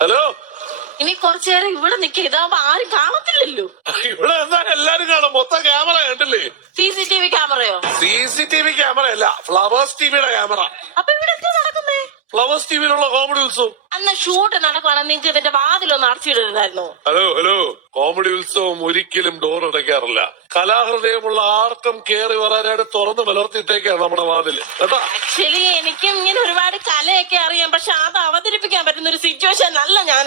Hello? ഇനി കുറച്ചു നേരം ഇവിടെ നിക്ക. ഇതാവുമ്പോ ആരും കാണത്തില്ലല്ലോ. ഇവിടെ എന്താ എല്ലാരും കാണും. മൊത്തം ക്യാമറ കണ്ടില്ലേ? C C T V ക്യാമറയോ C C T V camera അല്ല ഫ്ലവേഴ്സ് ടിവിയുടെ ക്യാമറ അപ്പൊ ഇവിടെ എന്താ നടക്കുന്നേ? ഫ്ലവേഴ്സ് ടിവിയിലുള്ള കോമഡി ഉത്സവം. അന്ന് ഷൂട്ട് നടക്കുവാണെങ്കിൽ നിങ്ങൾക്ക് ഇതിന്റെ വാതിലൊന്ന് അടച്ചിടരുതായിരുന്നു? Hello hello? കോമഡി ഉത്സവം ഒരിക്കലും ഡോർ അടയ്ക്കാറില്ല. കലാഹൃദയമുള്ള ആർക്കും കേറി വരാനായിട്ട് തുറന്ന് മലർത്തിയിട്ടേക്കാണ് നമ്മുടെ വാതിൽ. കേട്ടാ? ആക്ച്വലി എനിക്കും ഇങ്ങനെ ഒരുപാട് കലയൊക്കെ അറിയാം. പക്ഷെ അത് അവതരിപ്പിക്കാൻ പറ്റുന്ന ഒരു സിറ്റുവേഷൻ അല്ല ഞാൻ.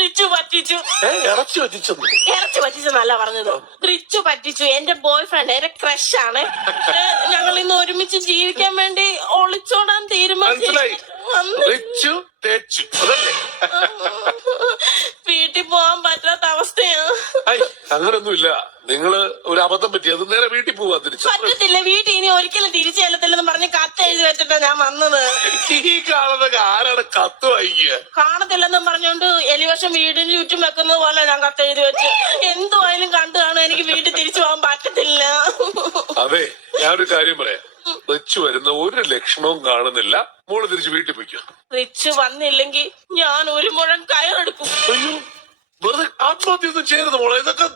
റിച്ചു പറ്റിച്ചു. ഇറച്ചു പറ്റിച്ചു ഇറച്ചു പറ്റിച്ചു പറ്റിച്ചെന്നല്ല പറഞ്ഞത്. റിച്ചു പറ്റിച്ചു. എന്റെ ബോയ് ഫ്രണ്ട് എന്റെ ക്രഷ് ആണ് ഞങ്ങൾ ഇന്ന് ഒരുമിച്ച് ജീവിക്കാൻ വേണ്ടി ഒളിച്ചോടാൻ തീരുമാനിച്ചു. റിച്ചു തേച്ചു. വീട്ടിൽ പോവാൻ ഐ അങ്ങനൊന്നുമില്ല. നിങ്ങൾ ഒരു അബദ്ധം പറ്റി അത് നേരെ വീട്ടിൽ പോവാ തിരിച്ചു. പറ്റത്തില്ല വീട്ടിൽ ഇനി ഒരിക്കലും തിരിച്ചു ചെല്ലത്തില്ലെന്ന് പറഞ്ഞ് കത്ത് എഴുതി വെച്ചിട്ടാ ഞാൻ വന്നത്. ഈ കാണുന്നൊക്കെ ആരാണ് കത്ത് വായിക്കുക കാണത്തില്ലെന്നും പറഞ്ഞോണ്ട് എലിവശം വീടിന് ചുറ്റും വെക്കുന്നത് പോലെ ഞാൻ കത്ത് എഴുതി വെച്ച്. എന്തുവായാലും കണ്ടു കാണും എനിക്ക് വീട്ടിൽ തിരിച്ചു പോകാൻ പറ്റത്തില്ല. അതെ ഞാനൊരു കാര്യം പറയാം. റിച്ചു വരുന്ന ഒരു ലക്ഷണവും കാണുന്നില്ല. മോൾ തിരിച്ച് വീട്ടിൽ പോയിക്കോ. റിച്ച് വന്നില്ലെങ്കിൽ ഞാൻ ഒരു മുഴം കയറെടുക്കും. അയ്യോ വെറുതെ ആത്മഹത്യ ഒന്നും ചെയ്യരുത് മോളെ. ഇതൊക്കെ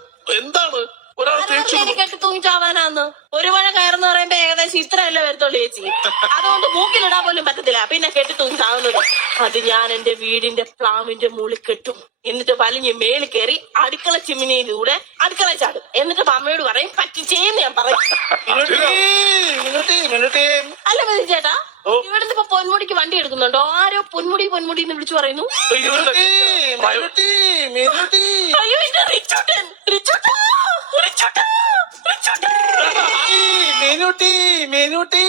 എന്താണ് ഒരാൾ തേച്ചു എനിക്ക് തൂങ്ങിച്ചാവാനാന്ന് ഒരു മഴ കയറെന്ന് പറയുമ്പോ ഏകദേശം ഇത്രയല്ലേ വരത്തുള്ളൂ ചേച്ചി. അതുകൊണ്ട് മൂക്കിലിടാൻ പോലും പറ്റത്തില്ല. പിന്നെ കെട്ടി തൂങ്ങിച്ചാവുന്നത് അത് ഞാൻ എന്റെ വീടിന്റെ പ്ലാവിന്റെ മുകളിൽ കെട്ടും. എന്നിട്ട് വലിഞ്ഞ് മേളിൽ കയറി അടുക്കള ചിമ്മിനിയിലൂടെ അടുക്കള ചാടും. എന്നിട്ട് അമ്മയോട് പറയും പറ്റിച്ചേന്ന് ഞാൻ പറയും. അല്ല മതി ചേട്ടാ ഇവിടെ ഇവിടുന്ന് ഇപ്പൊ പൊന്മുടിക്ക് വണ്ടി എടുക്കുന്നുണ്ടോ? ആരോ പൊന്മുടി പൊന്മുടി എന്ന് വിളിച്ചു പറയുന്നു. അയ്യോ. എന്റെ റിച്ചോട്ടൻ റിച്ചോട്ടാ റിച്ചോട്ടാ റിച്ചോട്ടാ মেনুটি মেনুটি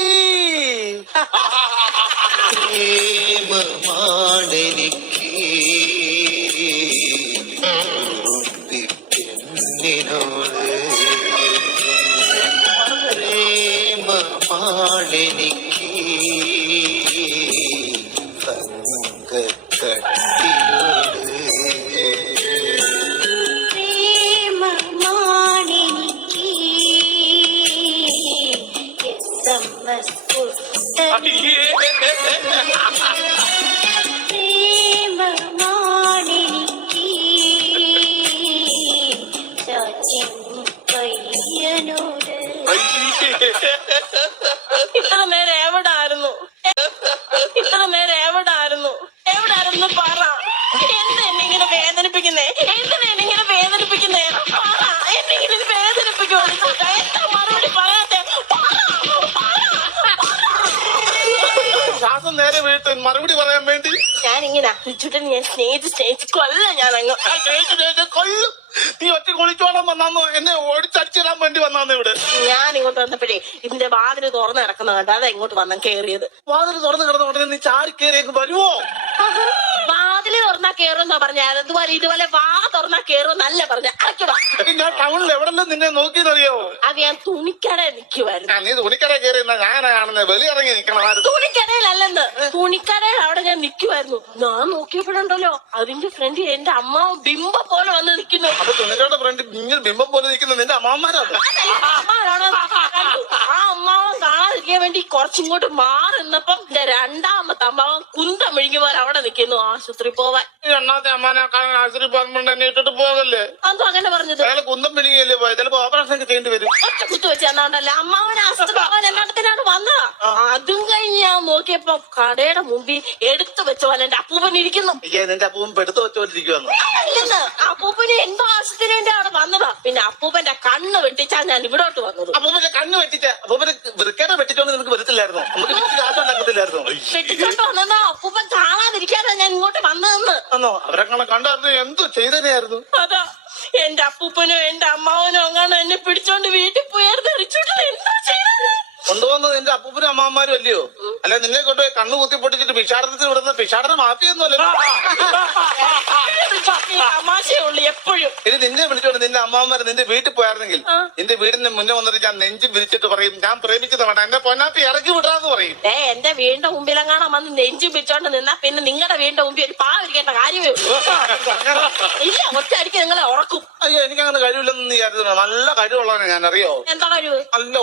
ಮಾಡಲಿಕ್ಕೆ ಬಿಟ್ಟೆನ್ನೋಡು আপনি മറുപടി പറയാൻ വേണ്ടി? ഞാൻ ഇങ്ങനെ ഞാൻ സ്നേഹിച്ച് സ്നേഹിച്ച് കൊല്ല ഞാൻ അങ്ങ് ആ ചേച്ചി ചേച്ചി കൊല്ലും. നീ ഒറ്റ കുളിച്ചോളം വന്നാന്നോ എന്നെ ഓടിച്ചടിച്ചിടാൻ വേണ്ടി വന്നാന്ന് ഇവിടെ. ഞാൻ ഇങ്ങോട്ട് വന്നപ്പോഴേ ഇതിന്റെ വാതിൽ തുറന്ന് കിടക്കുന്ന കണ്ടാ അതാ ഇങ്ങോട്ട് വന്നാൽ കേറിയത്. വാതിൽ തുറന്നു കിടന്ന ഉടനെ നീ ചാരി കേറിയൊക്കെ വരുമോ വാതിൽ തുറന്നാ കേറുന്നാ പറഞ്ഞ. അതുപോലെ ഇതുപോലെ വാ തുറന്നാ കേറുന്നല്ല പറഞ്ഞ. അടക്കടാ ഞാൻ ടൗണിൽ എവിടെല്ലാം നിന്നെ നോക്കിയെന്നറിയോ അത് ഞാൻ തുണിക്കട നിക്കുവായിരുന്നു നീ തുണിക്കട കയറി ഞാനാ കാണുന്നത് തുണിക്കടയിലല്ലെന്ന്. തുണിക്കടയിൽ അവിടെ ഞാൻ നിക്കുവായിരുന്നു ഞാൻ നോക്കിയപ്പോഴുണ്ടല്ലോ അതിന്റെ ഫ്രണ്ട് എന്റെ അമ്മ ബിംബ പോലെ വന്ന് നിൽക്കുന്നു. തുണിക്കടയുടെ ഫ്രണ്ട് ബിംബം പോലെ നിൽക്കുന്ന നിന്റെ അമ്മാമാരാണ് കാണാതിരിക്കാൻ വേണ്ടി കുറച്ചിങ്ങോട്ട് മാറുന്നപ്പം രണ്ടാമത്തെ അമ്മാവൻ കുന്തം പോലെ അവിടെ നിൽക്കുന്നു ആശുപത്രി പോവാൻ. രണ്ടാമത്തെ അമ്മാനെ ആശുപത്രി പോകുമ്പോൾ എന്നെ ഇട്ടിട്ട് പോകല്ലേ? അതോ അങ്ങനെ പറഞ്ഞത്. അയാൾ കുന്തം പിടിക്കുകയല്ലേ പോയത് ചിലപ്പോ ഓപ്പറേഷൻ ഒക്കെ ചെയ്യേണ്ടി വരും. ഒറ്റ കുത്തു വെച്ച് തന്നോണ്ടല്ലേ അമ്മാവൻ ആശുപത്രി പോവാൻ എന്നിടത്തിനാണ് വന്നതാ അതും കഴിഞ്ഞ് ഞാൻ നോക്കിയപ്പോ കടയുടെ മുമ്പിൽ എടുത്തു വെച്ച പോലെ എന്റെ അപ്പൂപ്പൻ ഇരിക്കുന്നു. അയ്യേ നിന്റെ അപ്പൂപ്പൻ പെടുത്ത് വെച്ചോണ്ടിരിക്കുവാന്ന്. അല്ലെന്ന് അപ്പൂപ്പന് എന്തോ ആവശ്യത്തിന് വേണ്ടി അവിടെ വന്നതാ. പിന്നെ അപ്പൂപ്പന്റെ കണ്ണ് വെട്ടിച്ചാ ഞാൻ ഇവിടോട്ട് വന്നത്. അപ്പൂപ്പന്റെ കണ്ണ് വെട്ടിച്ച അപ്പൂപ്പന്റെ വൃക്കയുടെ വെട്ടിച്ചോണ്ട് നിനക്ക് വരത്തില്ലായിരുന്നു? നമുക്ക് വിറ്റ് കാശ് ഉണ്ടാക്കത്തില്ലായിരുന്നു? വെട്ടിച്ചോണ്ട് വന്നതാ. അപ്പൂപ്പൻ കാണാതിരിക്കാതെ ഞാൻ ഇങ്ങോട്ട് വന്നതെന്ന്. ആണോ അവരെ കാണാൻ കണ്ടായിരുന്നു എന്തോ ചെയ്തനെയായിരുന്നു? അതാ. എന്റെ അപ്പൂപ്പനും എന്റെ അമ്മാവനും അങ്ങനെ എന്നെ പിടിച്ചോണ്ട് വീട്ടിൽ പോയായിരുന്നു എന്താ ചെയ്തത്? കൊണ്ടുവന്നത് നിന്റെ അപ്പൂപ്പനും അമ്മാമാരും അല്ലയോ? അല്ലെ നിന്നെ കൊണ്ടുപോയി കണ്ണു കുത്തി പൊട്ടിച്ചിട്ട് ഭിക്ഷാടനത്തിന് വിടുന്ന ഭിക്ഷാടനം മാഫിയൊന്നുമല്ലോ ഈ തമാശയേ ഉള്ളു എപ്പോഴും ഇനി നിന്നെ വിളിച്ചോണ്ട് നിന്റെ അമ്മാമാര് നിന്റെ വീട്ടിൽ പോയായിരുന്നെങ്കിൽ. നിന്റെ വീടിന് മുന്നേ വന്നിട്ട് ഞാൻ നെഞ്ചും വിരിച്ചിട്ട് പറയും ഞാൻ പ്രേമിക്കുന്ന വേണ്ട എന്റെ പൊന്നാപ്പി ഇറക്കി വിടാന്ന് പറയും. ഏ എന്റെ വീടിന്റെ മുമ്പിലെങ്ങാണം വന്ന് നെഞ്ചു പിടിച്ചോണ്ട് നിന്നാ പിന്നെ നിങ്ങളുടെ വീടിന്റെ മുമ്പിൽ ഒരു പാ ഇരിക്കേണ്ട കാര്യമേ ഇല്ല ഒറ്റ അടിക്ക് നിങ്ങളെ ഉറക്കും. അയ്യോ എനിക്ക് അങ്ങനെ കഴിവില്ലെന്ന് നീ കരുതുന്നു? നല്ല കഴിവുള്ളവനെ ഞാൻ അറിയോ എന്താ കഴിവ്? നല്ല